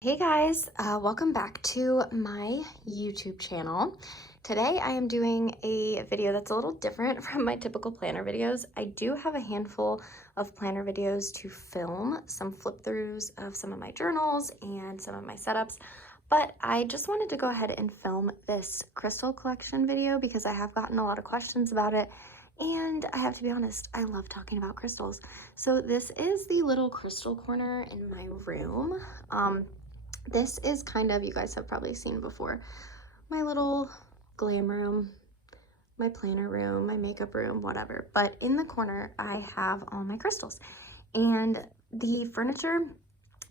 Hey guys, welcome back to my YouTube channel. Today I am doing a video that's a little different from my typical planner videos. I do have a handful of planner videos to film, some flip throughs of some of my journals and some of my setups, but I just wanted to go ahead and film this crystal collection video because I have gotten a lot of questions about it. And I have to be honest, I love talking about crystals. So this is the little crystal corner in my room. This is kind of, you guys have probably seen before, my little glam room, my planner room, my makeup room, whatever. But in the corner, I have all my crystals. And the furniture,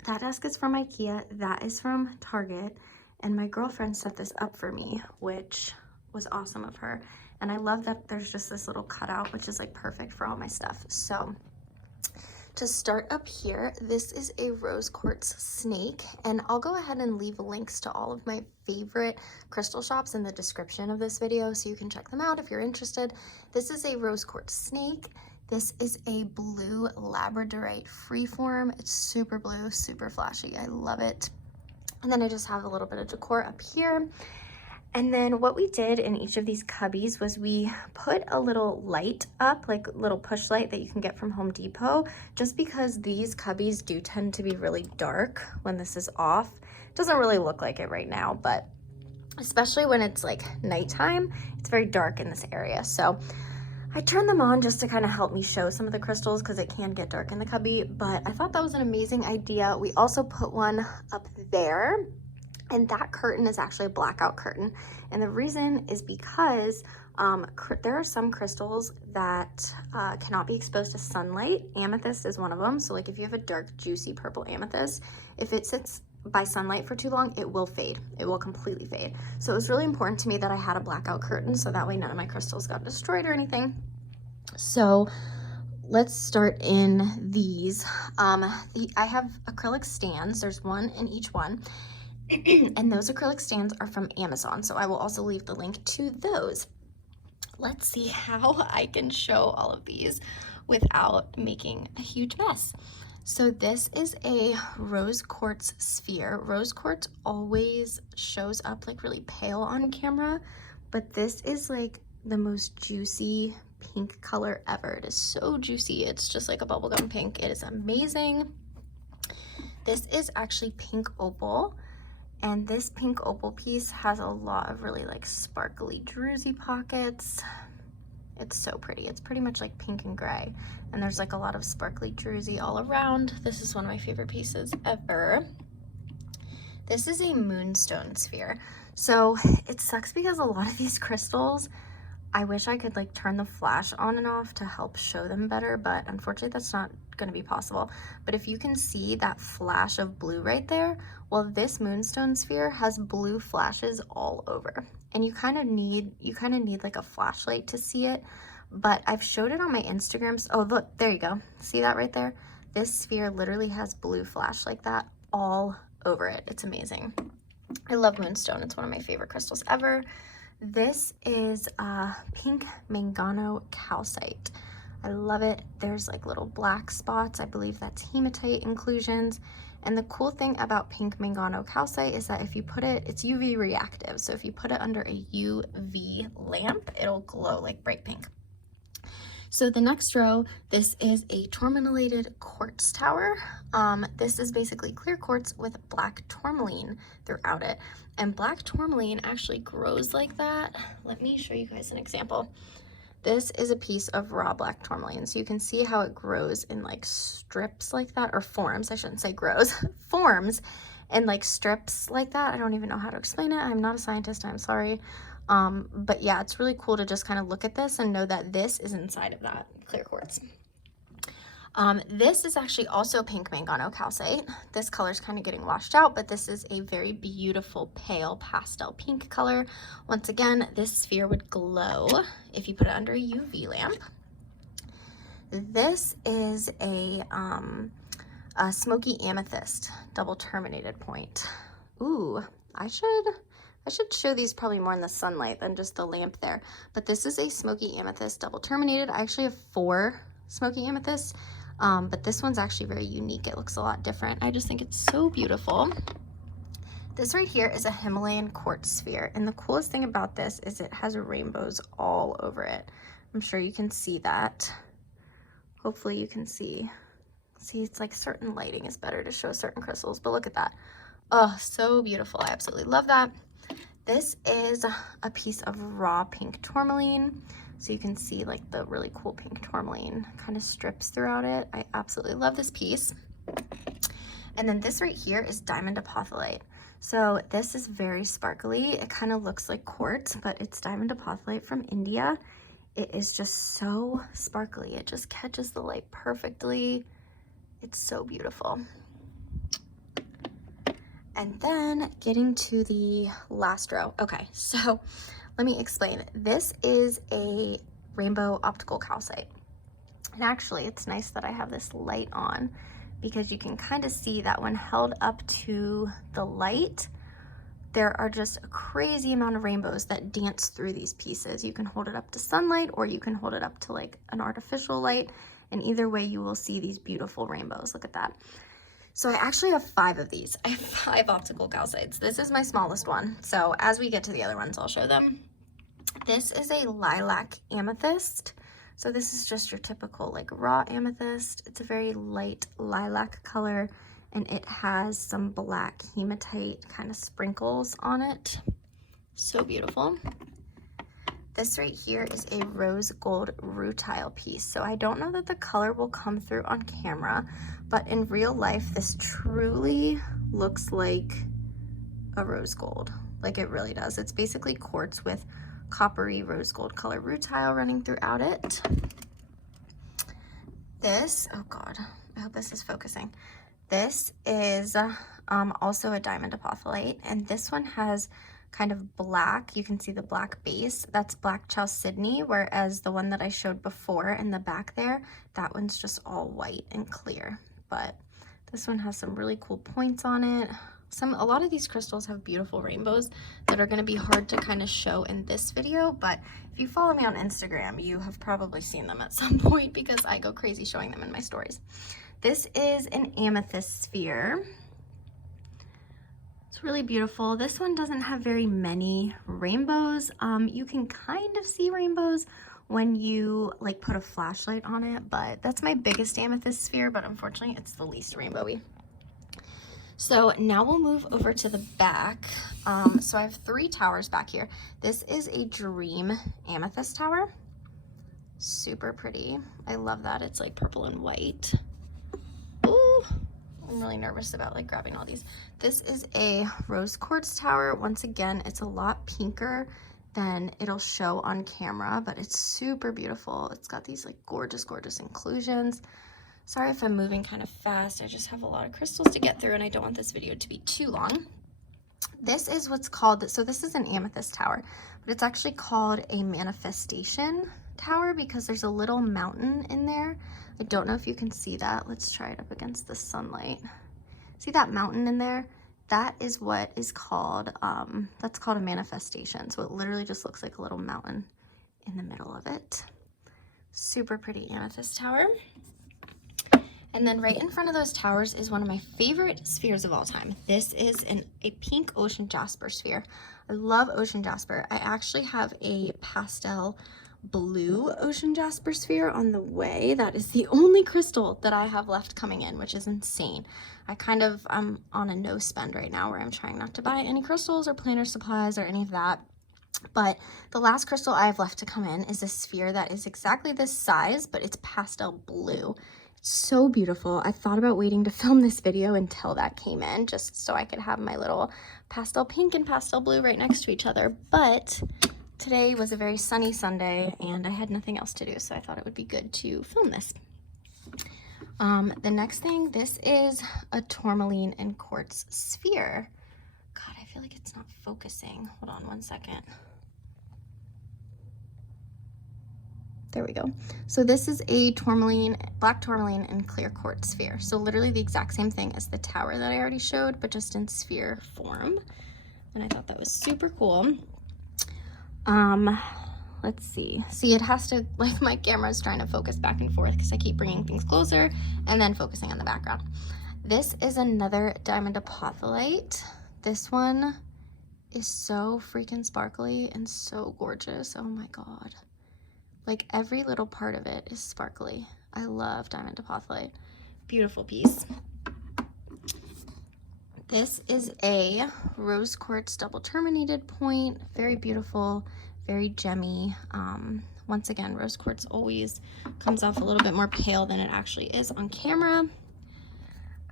that desk is from IKEA, that is from Target. And my girlfriend set this up for me, which was awesome of her. And I love that there's just this little cutout, which is like perfect for all my stuff. So to start up here, this is a rose quartz snake, and I'll go ahead and leave links to all of my favorite crystal shops in the description of this video so you can check them out if you're interested. This is a rose quartz snake. This is a blue Labradorite freeform. It's super blue, super flashy. I love it. And then I just have a little bit of decor up here. And then what we did in each of these cubbies was we put a little light up, like a little push light that you can get from Home Depot, just because these cubbies do tend to be really dark when this is off. It doesn't really look like it right now, but especially when it's like nighttime, it's very dark in this area. So I turned them on just to kind of help me show some of the crystals because it can get dark in the cubby, but I thought that was an amazing idea. We also put one up there. And that curtain is actually a blackout curtain. And the reason is because there are some crystals that cannot be exposed to sunlight. Amethyst is one of them. So like if you have a dark, juicy purple amethyst, if it sits by sunlight for too long, it will fade. It will completely fade. So it was really important to me that I had a blackout curtain so that way none of my crystals got destroyed or anything. So let's start in these. I have acrylic stands. There's one in each one. And those acrylic stands are from Amazon, so I will also leave the link to those. Let's see how I can show all of these without making a huge mess. So this is a rose quartz sphere. Rose quartz always shows up like really pale on camera, but this is like the most juicy pink color ever. It is so juicy. It's just like a bubblegum pink. It is amazing. This is actually pink opal. And this pink opal piece has a lot of really like sparkly druzy pockets. It's so pretty. It's pretty much like pink and gray. And there's like a lot of sparkly druzy all around. This is one of my favorite pieces ever. This is a moonstone sphere. So it sucks because a lot of these crystals, I wish I could like turn the flash on and off to help show them better, but unfortunately that's not going to be possible. But if you can see that flash of blue right there, well, this moonstone sphere has blue flashes all over, and you kind of need like a flashlight to see it. But I've showed it on my Instagram. Oh, look, there you go. See that right there? This sphere literally has blue flash like that all over it. It's amazing. I love moonstone. It's one of my favorite crystals ever. This is pink Mangano calcite. I love it. There's like little black spots. I believe that's hematite inclusions. And the cool thing about pink Mangano calcite is that if you put it, it's UV reactive. So if you put it under a UV lamp, it'll glow like bright pink. So the next row, this is a Tourmalinated quartz tower. This is basically clear quartz with black tourmaline throughout it. And black tourmaline actually grows like that. Let me show you guys an example. This is a piece of raw black tourmaline. So you can see how it grows in like strips like that, or forms, I shouldn't say grows, forms and like strips like that. I don't even know how to explain it. I'm not a scientist, I'm sorry. But yeah, it's really cool to just kind of look at this and know that this is inside of that clear quartz. This is actually also pink Mangano calcite. This color is kind of getting washed out, but this is a very beautiful pale pastel pink color. Once again, this sphere would glow if you put it under a UV lamp. This is a Smoky Amethyst double terminated point. Ooh, I should show these probably more in the sunlight than just the lamp there. But this is a Smoky Amethyst double terminated. I actually have 4 Smoky Amethysts. But this one's actually very unique. It looks a lot different. I just think it's so beautiful. This right here is a Himalayan quartz sphere, and the coolest thing about this is it has rainbows all over it. I'm sure you can see that. Hopefully you can see. See, it's like certain lighting is better to show certain crystals, but look at that. Oh, so beautiful. I absolutely love that. This is a piece of raw pink tourmaline. So you can see like the really cool pink tourmaline kind of strips throughout it. I absolutely love this piece. And then this right here is diamond apophyllite. So this is very sparkly. It kind of looks like quartz, but it's diamond apophyllite from India. It is just so sparkly. It just catches the light perfectly. It's so beautiful. And then getting to the last row. Okay, so let me explain. This is a rainbow optical calcite. And actually, it's nice that I have this light on because you can kind of see that when held up to the light, there are just a crazy amount of rainbows that dance through these pieces. You can hold it up to sunlight or you can hold it up to like an artificial light. And either way, you will see these beautiful rainbows. Look at that. So I actually have 5 of these. I have 5 optical calcites. This is my smallest one. So as we get to the other ones, I'll show them. This is a lilac amethyst. So this is just your typical like raw amethyst. It's a very light lilac color and it has some black hematite kind of sprinkles on it. So beautiful. This right here is a rose gold rutile piece. So I don't know that the color will come through on camera, but in real life, this truly looks like a rose gold. Like it really does. It's basically quartz with coppery rose gold color rutile running throughout it. This, oh God, I hope this is focusing. This is also a diamond apophyllite, and this one has kind of black, you can see the black base, that's black chalcedony, whereas the one that I showed before in the back there, that one's just all white and clear. But this one has some really cool points on it. A lot of these crystals have beautiful rainbows that are going to be hard to kind of show in this video, but if you follow me on Instagram, you have probably seen them at some point because I go crazy showing them in my stories. This is an Amethyst Sphere. It's really beautiful. This one doesn't have very many rainbows. You can kind of see rainbows when you like put a flashlight on it, but that's my biggest Amethyst Sphere, but unfortunately it's the least rainbowy. So now we'll move over to the back. So I have 3 towers back here. This is a Dream Amethyst Tower. Super pretty. I love that. It's like purple and white. Ooh, I'm really nervous about like grabbing all these. This is a Rose Quartz Tower. Once again, it's a lot pinker than it'll show on camera, but it's super beautiful. It's got these like gorgeous, gorgeous inclusions. Sorry if I'm moving kind of fast. I just have a lot of crystals to get through and I don't want this video to be too long. This is what's called, so this is an amethyst tower, but it's actually called a manifestation tower because there's a little mountain in there. I don't know if you can see that. Let's try it up against the sunlight. See that mountain in there? That is what is called, that's called a manifestation. So it literally just looks like a little mountain in the middle of it. Super pretty amethyst tower. And then right in front of those towers is one of my favorite spheres of all time. This is a pink ocean jasper sphere. I love ocean jasper. I actually have a pastel blue ocean jasper sphere on the way. That is the only crystal that I have left coming in, which is insane. I'm on a no spend right now where I'm trying not to buy any crystals or planner supplies or any of that. But the last crystal I have left to come in is a sphere that is exactly this size, but it's pastel blue. So beautiful. I thought about waiting to film this video until that came in just so I could have my little pastel pink and pastel blue right next to each other, but today was a very sunny Sunday and I had nothing else to do, so I thought it would be good to film this. The next thing, this is a Tourmaline Encorte sphere. God, I feel like it's not focusing. Hold on one second. There we go. So this is a tourmaline, black tourmaline and clear quartz sphere. So literally the exact same thing as the tower that I already showed, but just in sphere form. And I thought that was super cool. Let's see. See, it has to, like my camera's trying to focus back and forth because I keep bringing things closer and then focusing on the background. This is another diamond apophyllite. this one is so freaking sparkly and so gorgeous. Oh my god. Like every little part of it is sparkly. I love diamond apophyllite. Beautiful piece. This is a rose quartz double terminated point. Very beautiful, very gemmy. Once again, rose quartz always comes off a little bit more pale than it actually is on camera.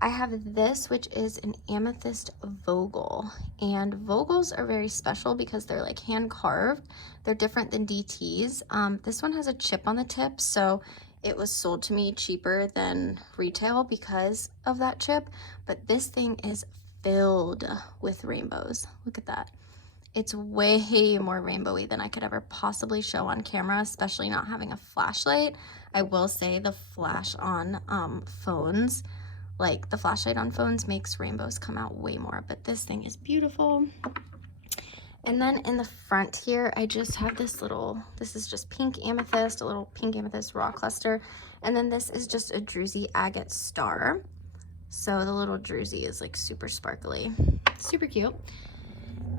I have this, which is an Amethyst Vogel, and Vogels are very special because they're like hand carved. They're different than DTs. This one has a chip on the tip, so it was sold to me cheaper than retail because of that chip, but this thing is filled with rainbows. Look at that. It's way more rainbowy than I could ever possibly show on camera, especially not having a flashlight. I will say the flash on phones, like the flashlight on phones makes rainbows come out way more, but this thing is beautiful. And then in the front here, I just have this little, this is just pink amethyst, a little pink amethyst rock cluster. And then this is just a druzy agate star. So the little druzy is like super sparkly, super cute.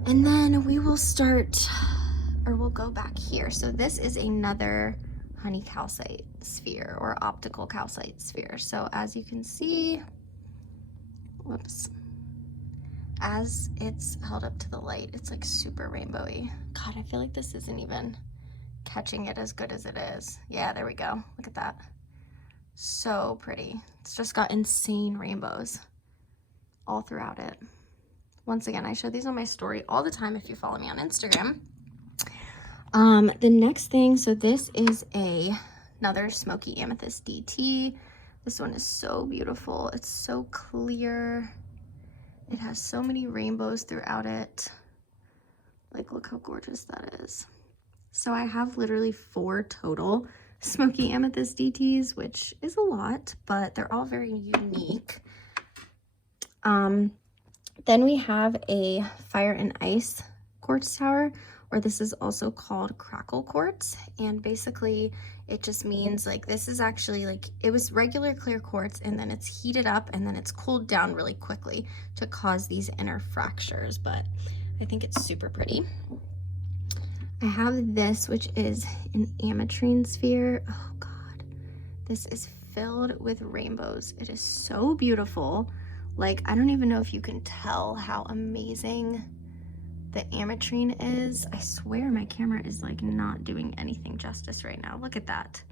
And then we will start, or we'll go back here. So this is another honey calcite sphere or optical calcite sphere. So as you can see, whoops, as it's held up to the light, it's like super rainbowy. God, I feel like this isn't even catching it as good as it is. Yeah, there we go. Look at that. So pretty. It's just got insane rainbows all throughout it. Once again, I show these on my story all the time if you follow me on Instagram. The next thing, so this is another Smoky Amethyst DT. This one is so beautiful. It's so clear. It has so many rainbows throughout it. Like, look how gorgeous that is. So I have literally 4 total Smoky Amethyst DTs, which is a lot, but they're all very unique. Then we have a Fire and Ice Quartz Tower, or this is also called Crackle Quartz, and basically it just means like this is actually like, it was regular clear quartz and then it's heated up and then it's cooled down really quickly to cause these inner fractures, but I think it's super pretty. I have this, which is an Ametrine Sphere. Oh god, this is filled with rainbows. It is so beautiful. Like, I don't even know if you can tell how amazing the Ametrine is. I swear my camera is like not doing anything justice right now. Look at that.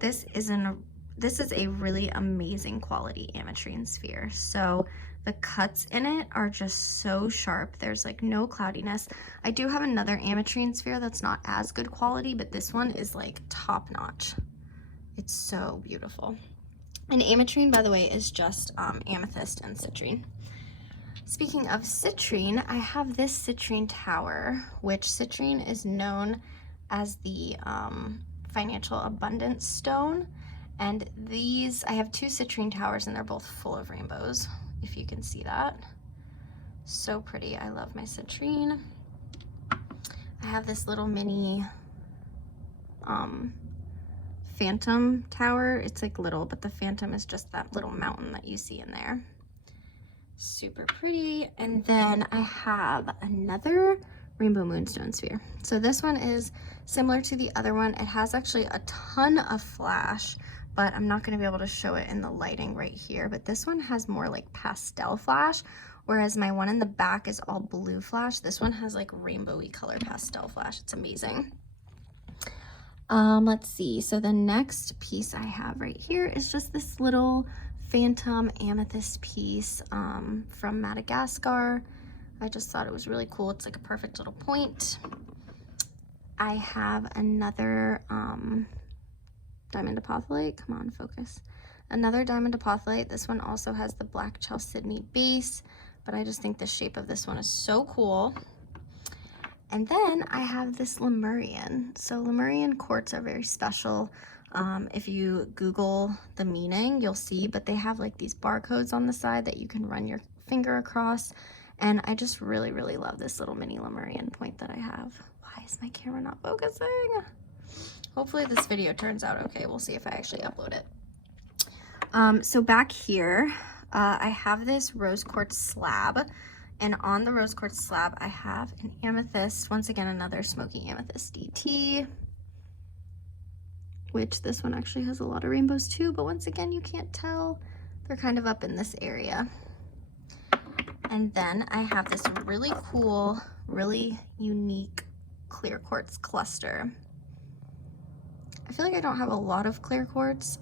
This is a really amazing quality Ametrine sphere. So the cuts in it are just so sharp. There's like no cloudiness. I do have another Ametrine sphere that's not as good quality, but this one is like top notch. It's so beautiful. And Ametrine, by the way, is just amethyst and citrine. Speaking of citrine, I have this Citrine Tower, which citrine is known as the financial abundance stone. And these, I have 2 Citrine Towers and they're both full of rainbows, if you can see that. So pretty. I love my citrine. I have this little mini Phantom Tower. It's like little, but the Phantom is just that little mountain that you see in there. Super pretty. And then I have another Rainbow Moonstone sphere. So this one is similar to the other one. It has actually a ton of flash, but I'm not going to be able to show it in the lighting right here. But this one has more like pastel flash, whereas my one in the back is all blue flash. This one has like rainbowy color pastel flash. It's amazing. Let's see. So the next piece I have right here is just this little Phantom Amethyst piece from Madagascar. I just thought it was really cool. It's like a perfect little point. I have another diamond apophyllite. Come on, focus. Another diamond apophyllite. This one also has the black chalcedony base, but I just think the shape of this one is so cool. And then I have this Lemurian. So Lemurian quartz are very special. If you Google the meaning, you'll see, but they have like these barcodes on the side that you can run your finger across. And I just really, really love this little mini Lemurian point that I have. Why is my camera not focusing? Hopefully this video turns out okay. We'll see if I actually upload it. So back here, I have this rose quartz slab. And on the rose quartz slab, I have an amethyst, once again, another Smoky Amethyst DT, which this one actually has a lot of rainbows too, but once again, you can't tell. They're kind of up in this area. And then I have this really cool, really unique clear quartz cluster. I feel like I don't have a lot of clear quartz,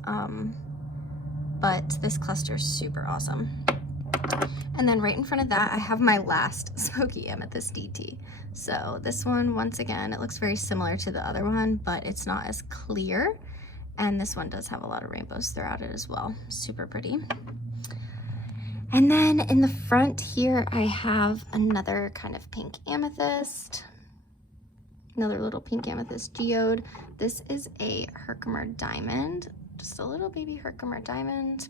but this cluster is super awesome. And then right in front of that, I have my last Smoky Amethyst DT. So this one, once again, it looks very similar to the other one, but it's not as clear. And this one does have a lot of rainbows throughout it as well. Super pretty. And then in the front here, I have another kind of pink amethyst. Another little pink amethyst geode. This is a Herkimer Diamond, just a little baby Herkimer Diamond.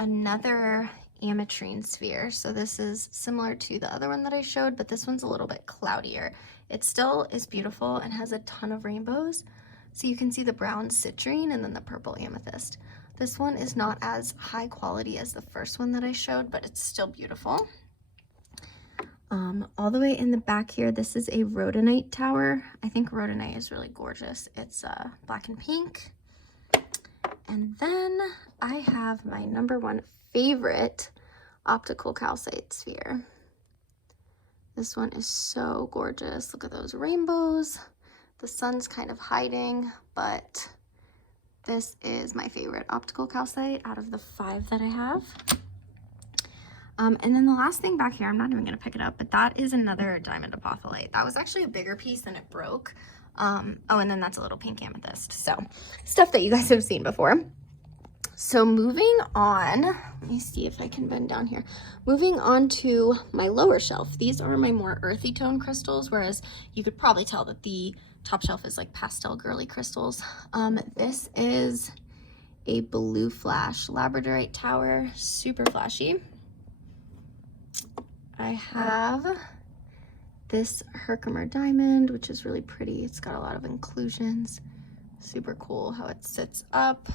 Another Ametrine Sphere. So this is similar to the other one that I showed, but this one's a little bit cloudier. It still is beautiful and has a ton of rainbows. So you can see the brown citrine and then the purple amethyst. This one is not as high quality as the first one that I showed, but it's still beautiful. All the way in the back here, this is a rhodonite tower. I think rhodonite is really gorgeous. It's black and pink. And then I have my #1 favorite optical calcite sphere. This one is so gorgeous. Look at those rainbows. The sun's kind of hiding, but this is my favorite optical calcite out of the 5 that I have. And then the last thing back here, I'm not even gonna pick it up, but that is another diamond apophyllite. That was actually a bigger piece than it broke. Oh, and then that's a little pink amethyst. So stuff that you guys have seen before. So moving on, let me see if I can bend down here. Moving on to my lower shelf. These are my more earthy tone crystals, whereas you could probably tell that the top shelf is like pastel girly crystals. This is a blue flash Labradorite tower, super flashy. I have this Herkimer Diamond, which is really pretty. It's got a lot of inclusions. Super cool how it sits up.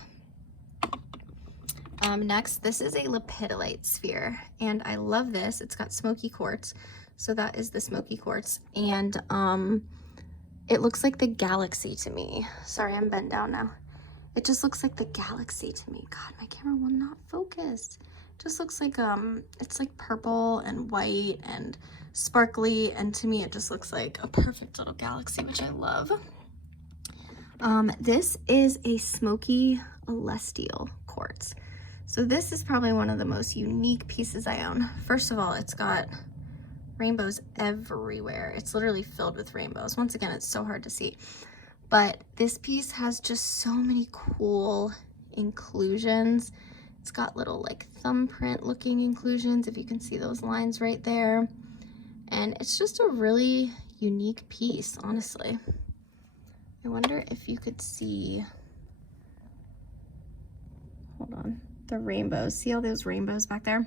Next, this is a Lepidolite sphere, and I love this. It's got Smoky Quartz, so that is the Smoky Quartz, and it looks like the galaxy to me. Sorry, I'm bent down now. It just looks like the galaxy to me. God, my camera will not focus. It just looks like, it's like purple and white and sparkly, and to me it just looks like a perfect little galaxy, which I love. This is a Smoky Celestial Quartz. So this is probably one of the most unique pieces I own. First of all, it's got rainbows everywhere. It's literally filled with rainbows. Once again, it's so hard to see. But this piece has just so many cool inclusions. It's got little like thumbprint looking inclusions, if you can see those lines right there. And it's just a really unique piece, honestly. I wonder if you could see, hold on, the rainbows. See all those rainbows back there?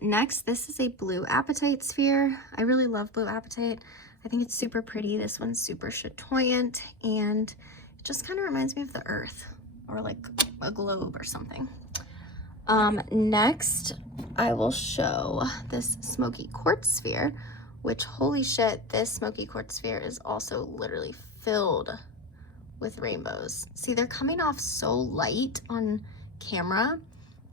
Next, this is a blue apatite sphere. I really love blue apatite. I think it's super pretty. This one's super chatoyant, and it just kind of reminds me of the earth, or like a globe or something. Next, I will show this Smoky Quartz sphere, which, holy shit, this Smoky Quartz sphere is also literally filled with rainbows. See, they're coming off so light on camera,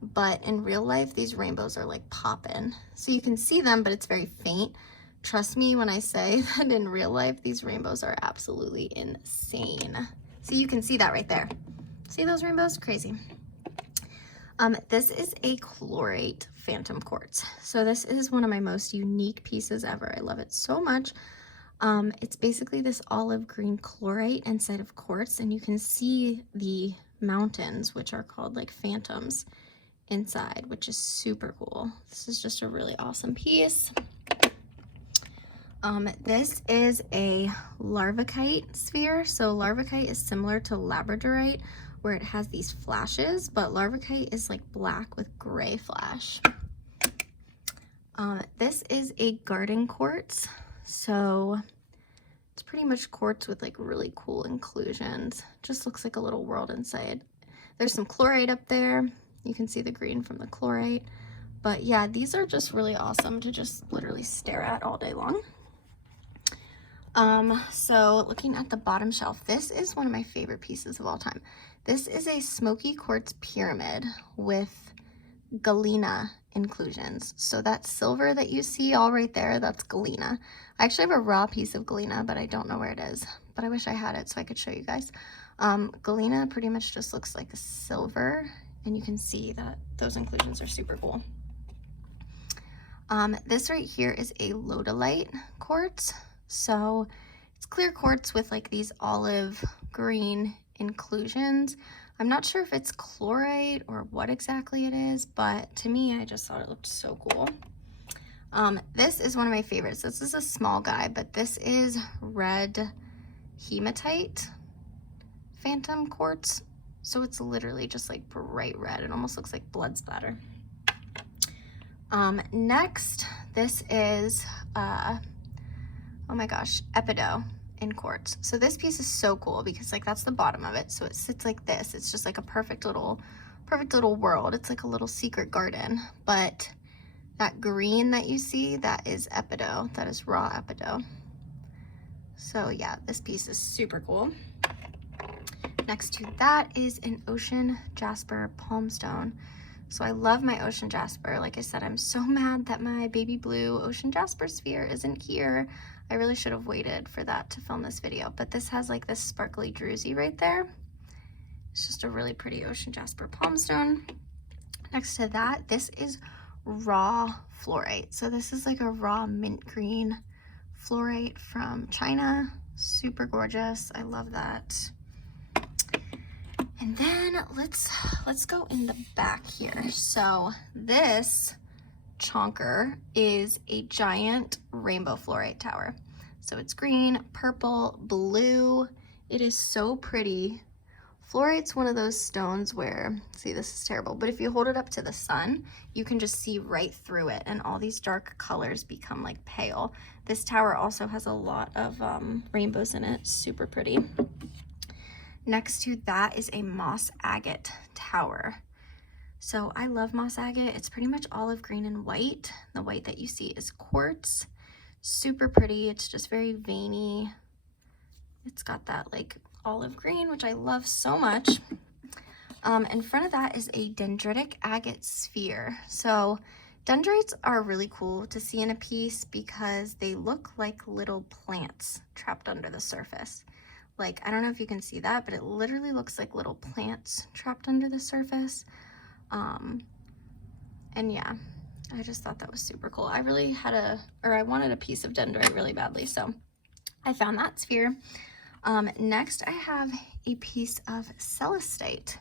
but in real life, these rainbows are like popping. So you can see them, but it's very faint. Trust me when I say that in real life, these rainbows are absolutely insane. So you can see that right there. See those rainbows? Crazy. This is a Chlorate Phantom Quartz. So this is one of my most unique pieces ever. I love it so much. It's basically this olive green chlorite inside of quartz, and you can see the mountains, which are called like phantoms, inside, which is super cool. This is just a really awesome piece. This is a Larvakite sphere. So Larvakite is similar to Labradorite, where it has these flashes, but Larvakite is like black with gray flash. This is a garden quartz. So it's pretty much quartz with like really cool inclusions. Just looks like a little world inside. There's some chlorate up there. You can see the green from the chlorate, But yeah, these are just really awesome to just literally stare at all day long. So looking at the bottom shelf, this is one of my favorite pieces of all time. This is a Smoky Quartz pyramid with galena inclusions. So that silver that you see all right there, that's galena. I actually have a raw piece of galena, but I don't know where it is. But I wish I had it so I could show you guys. Galena pretty much just looks like a silver, and you can see that those inclusions are super cool. This right here is a Delight quartz. So it's clear quartz with like these olive green inclusions. I'm not sure if it's chlorite or what exactly it is, but to me, I just thought it looked so cool. This is one of my favorites. This is a small guy, but this is red hematite phantom quartz. So it's literally just like bright red. It almost looks like blood splatter. Next, this is, oh my gosh, Epidote in quartz. So this piece is so cool because like that's the bottom of it. So it sits like this. It's just like a perfect little world. It's like a little secret garden. But that green that you see, that is Epidote. That is raw Epidote. So yeah, this piece is super cool. Next to that is an Ocean Jasper Palmstone. So I love my Ocean Jasper. Like I said, I'm so mad that my baby blue Ocean Jasper sphere isn't here. I really should have waited for that to film this video, but this has like this sparkly druzy right there. It's just a really pretty Ocean Jasper Palmstone. Next to that, this is raw fluorite. So this is like a raw mint green fluorite from China. Super gorgeous. I love that. And then let's go in the back here. So this chonker is a giant rainbow fluorite tower. So it's green, purple, blue. It is so pretty. Fluorite's one of those stones where, see, this is terrible, but if you hold it up to the sun, you can just see right through it and all these dark colors become like pale. This tower also has a lot of rainbows in it. Super pretty. Next to that is a moss agate tower. So I love moss agate. It's pretty much olive green and white. The white that you see is quartz. Super pretty. It's just very veiny. It's got that like olive green, which I love so much. In front of that is a dendritic agate sphere. So dendrites are really cool to see in a piece because they look like little plants trapped under the surface. Like, I don't know if you can see that, but it literally looks like little plants trapped under the surface. And yeah, I just thought that was super cool. I really had I wanted a piece of dendrite really badly, so I found that sphere. Next, I have a piece of celestite.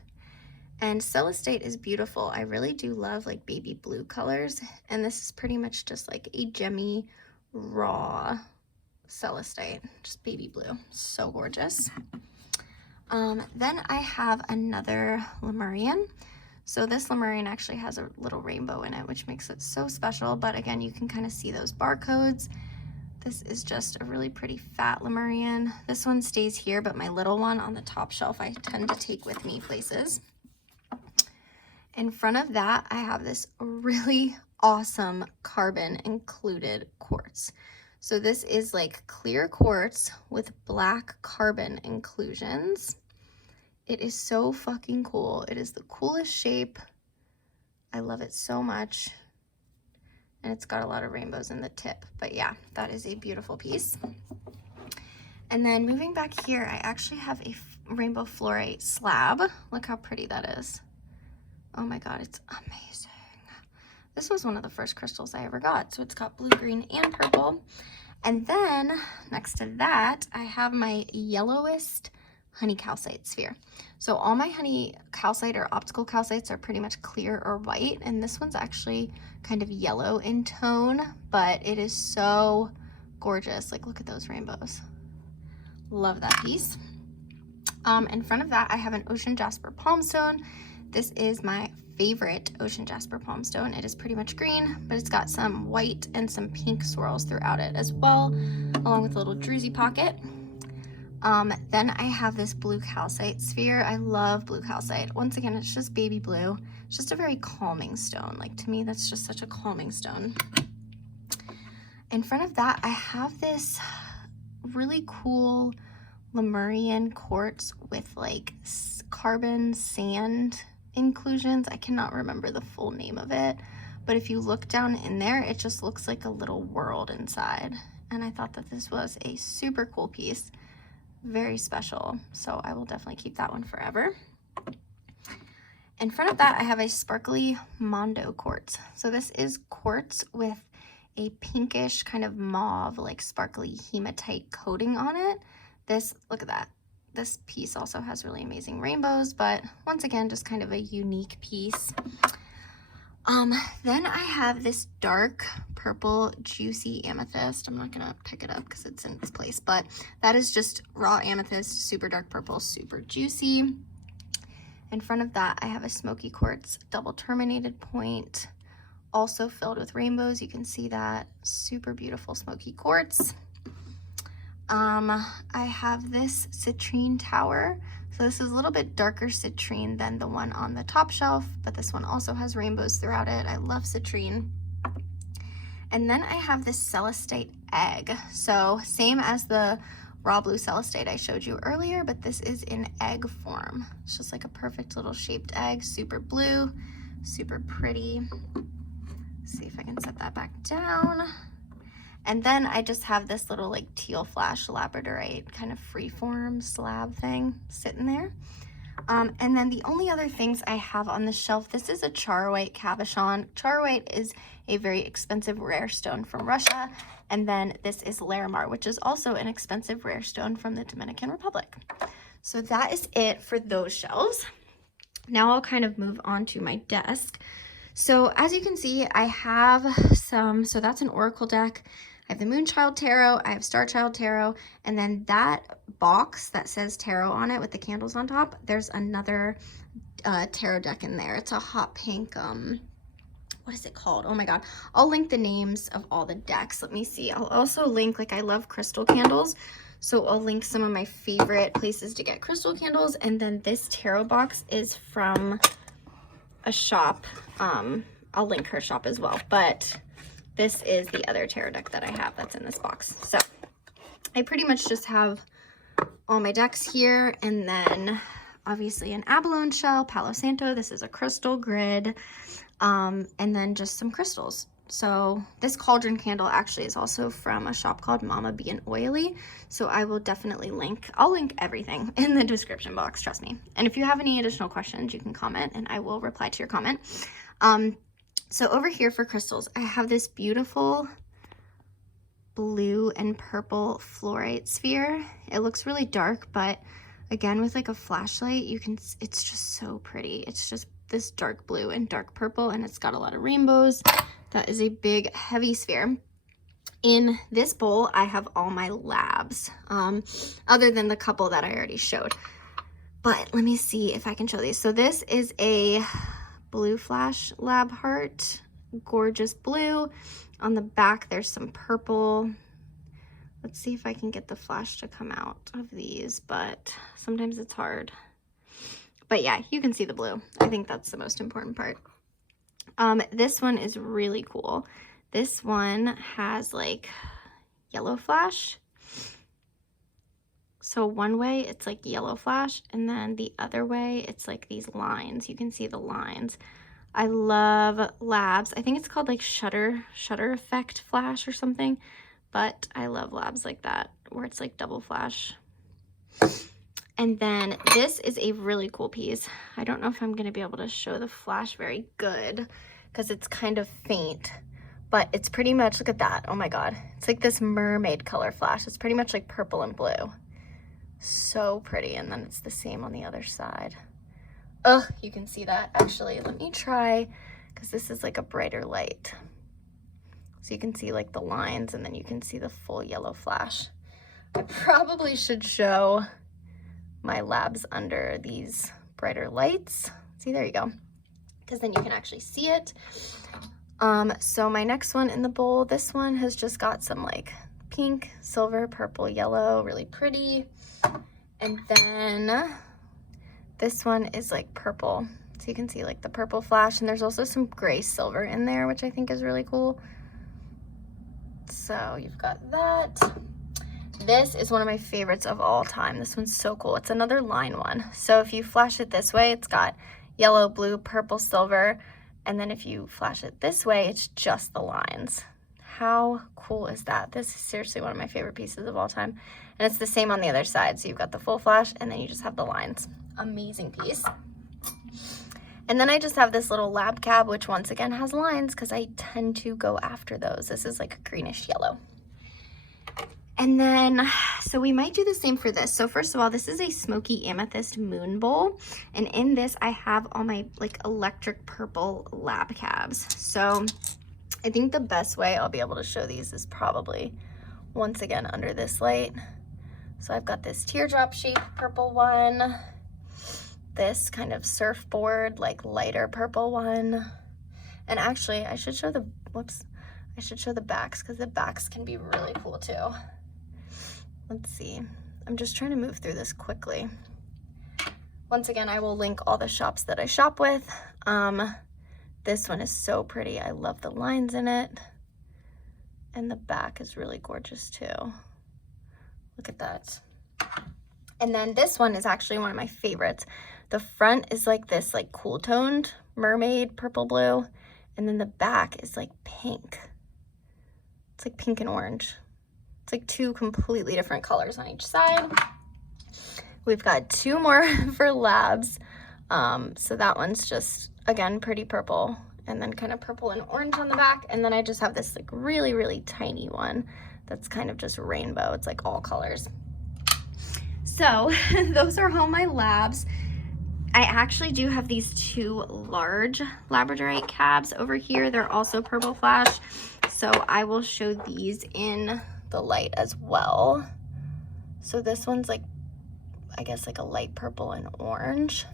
And celestite is beautiful. I really do love like baby blue colors. And this is pretty much just like a gemmy, raw celestite, just baby blue. So gorgeous. Then I have another Lemurian. So this Lemurian actually has a little rainbow in it, which makes it so special. But again, you can kind of see those barcodes. This is just a really pretty fat Lemurian. This one stays here, but my little one on the top shelf I tend to take with me places. In front of that, I have this really awesome carbon included quartz. So this is like clear quartz with black carbon inclusions. It is so fucking cool. It is the coolest shape. I love it so much. And it's got a lot of rainbows in the tip. But yeah, that is a beautiful piece. And then moving back here, I actually have a rainbow fluorite slab. Look how pretty that is. Oh my God, it's amazing. This was one of the first crystals I ever got. So it's got blue, green, and purple. And then next to that, I have my yellowest honey calcite sphere. So all my honey calcite or optical calcites are pretty much clear or white. And this one's actually kind of yellow in tone, but it is so gorgeous. Like, look at those rainbows. Love that piece. In front of that, I have an Ocean Jasper Palmstone. This is my favorite Ocean Jasper Palmstone. It is pretty much green, but it's got some white and some pink swirls throughout it as well, along with a little druzy pocket. Then I have this blue calcite sphere. I love blue calcite. Once again, it's just baby blue. It's just a very calming stone. Like, to me, that's just such a calming stone. In front of that, I have this really cool Lemuria Quartz with like carbon sand inclusions. I cannot remember the full name of it, but if you look down in there, it just looks like a little world inside. And I thought that this was a super cool piece, very special. So I will definitely keep that one forever. In front of that, I have a sparkly Mondo quartz. So this is quartz with a pinkish kind of mauve, like sparkly hematite coating on it. This, look at that. This piece also has really amazing rainbows, but once again, just kind of a unique piece. Then I have this dark purple juicy amethyst. I'm not gonna pick it up because it's in its place, but that is just raw amethyst, super dark purple, super juicy. In front of that, I have a Smoky Quartz double terminated point, also filled with rainbows. You can see that, super beautiful Smoky Quartz. I have this Citrine Tower. So this is a little bit darker citrine than the one on the top shelf, but this one also has rainbows throughout it. I love citrine. And then I have this Celestite Egg. So same as the raw blue celestite I showed you earlier, but this is in egg form. It's just like a perfect little shaped egg, super blue, super pretty. Let's see if I can set that back down. And then I just have this little like teal flash Labradorite kind of freeform slab thing sitting there. And then the only other things I have on the shelf, this is a charoite cabochon. Charoite is a very expensive rare stone from Russia. And then this is Larimar, which is also an expensive rare stone from the Dominican Republic. So that is it for those shelves. Now I'll kind of move on to my desk. So as you can see, I have so that's an Oracle deck. I have the Moonchild Tarot, I have Starchild Tarot, and then that box that says Tarot on it with the candles on top, there's another tarot deck in there. It's a hot pink, what is it called? Oh my god. I'll link the names of all the decks. Let me see. I'll also link, like, I love crystal candles, so I'll link some of my favorite places to get crystal candles. And then this tarot box is from a shop. I'll link her shop as well, but this is the other tarot deck that I have that's in this box. So I pretty much just have all my decks here, and then obviously an abalone shell, Palo Santo. This is a crystal grid, and then just some crystals. So this Cauldron Candle actually is also from a shop called Mama Bean Oily. So I will definitely link, I'll link everything in the description box, trust me. And if you have any additional questions, you can comment and I will reply to your comment. So over here for crystals, I have this beautiful blue and purple Fluorite Sphere. It looks really dark, but again, with like a flashlight, you can, it's just so pretty. It's just this dark blue and dark purple, and it's got a lot of rainbows. That is a big, heavy sphere. In this bowl, I have all my labs, other than the couple that I already showed. But let me see if I can show these. So this is a blue flash lab heart, gorgeous blue. On the back, there's some purple. Let's see if I can get the flash to come out of these, but sometimes it's hard. But yeah, you can see the blue. I think that's the most important part. This one is really cool. This one has like yellow flash. So one way it's like yellow flash, and then the other way it's like these lines. You can see the lines. I love labs. I think it's called like shutter effect flash or something, but I love labs like that where it's like double flash. And then this is a really cool piece. I don't know if I'm gonna be able to show the flash very good because it's kind of faint, but it's pretty much, look at that, oh my god. It's like this mermaid color flash. It's pretty much like purple and blue. So pretty. And then it's the same on the other side. Oh, you can see that. Actually, let me try, because this is like a brighter light. So you can see like the lines, and then you can see the full yellow flash. I probably should show my labs under these brighter lights. See, there you go. Because then you can actually see it. So my next one in the bowl, this one has just got some like pink, silver, purple, yellow, really pretty. And then this one is like purple So you can see like the purple flash, and there's also some gray silver in there, which I think is really cool. So you've got that. This is one of my favorites of all time. This one's so cool. It's another line one. So if you flash it this way, it's got yellow, blue, purple, silver. And then if you flash it this way, it's just the lines. How cool is that? This is seriously one of my favorite pieces of all time. And it's the same on the other side. So you've got the full flash and then you just have the lines. Amazing piece. And then I just have this little lab cab, which once again has lines because I tend to go after those. This is like a greenish yellow. And then, so we might do the same for this. So first of all, this is a Smoky Amethyst moon bowl. And in this, I have all my like electric purple lab cabs. So I think the best way I'll be able to show these is probably once again under this light. So I've got this teardrop shaped purple one, this kind of surfboard, like lighter purple one. And actually I should show the, I should show the backs because the backs can be really cool too. Let's see. I'm just trying to move through this quickly. Once again, I will link all the shops that I shop with. This one is so pretty. I love the lines in it. And the back is really gorgeous too. Look at that. And then this one is actually one of my favorites. The front is like this like cool toned mermaid purple blue. And then the back is like pink. It's like pink and orange. It's like two completely different colors on each side. We've got two more for labs. So that one's just, again, pretty purple. And then kind of purple and orange on the back. And then I just have this like really, really tiny one that's kind of just rainbow. It's like all colors. So those are all my labs. I actually do have these two large Labradorite cabs over here. They're also purple flash. So I will show these in the light as well. So this one's like, I guess like a light purple and orange.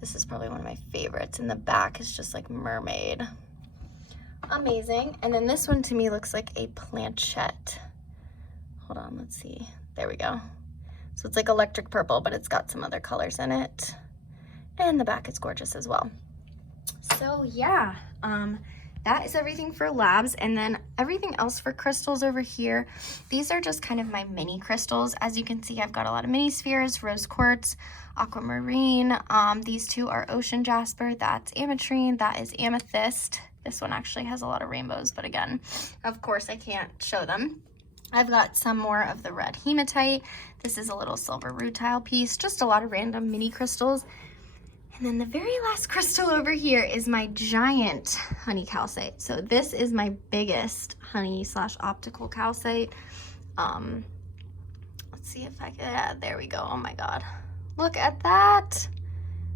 This is probably one of my favorites. And the back is just like mermaid. Amazing. And then this one to me looks like a planchette. Hold on, let's see. There we go. So it's like electric purple, but it's got some other colors in it. And the back is gorgeous as well. So yeah, that is everything for labs. And then everything else for crystals over here. These are just kind of my mini crystals. As you can see, I've got a lot of mini spheres, rose quartz, aquamarine. These two are ocean jasper. That's ametrine. That is amethyst. This one actually has a lot of rainbows, but again, of course I can't show them. I've got some more of the red hematite. This is a little silver rutile piece, just a lot of random mini crystals. And then the very last crystal over here is my giant honey calcite. So this is my biggest honey / optical calcite. Let's see if I can, there we go. Oh my God, look at that.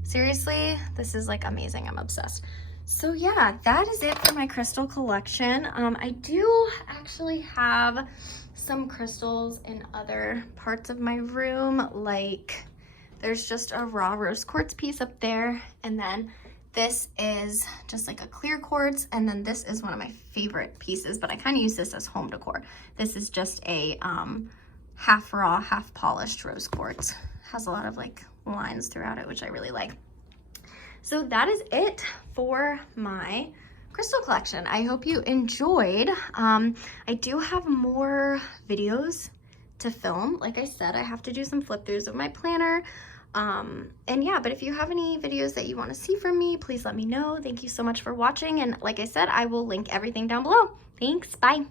Seriously, this is like amazing. I'm obsessed. So yeah, that is it for my crystal collection. I do actually have some crystals in other parts of my room, like there's just a raw rose quartz piece up there, and then this is just like a clear quartz, and then this is one of my favorite pieces, but I kind of use this as home decor. This is just a half raw, half polished rose quartz. Has a lot of like lines throughout it, which I really like. So that is it for my crystal collection. I hope you enjoyed. I do have more videos to film. Like I said, I have to do some flip throughs of my planner. And yeah, but if you have any videos that you want to see from me, please let me know. Thank you so much for watching. And like I said, I will link everything down below. Thanks. Bye.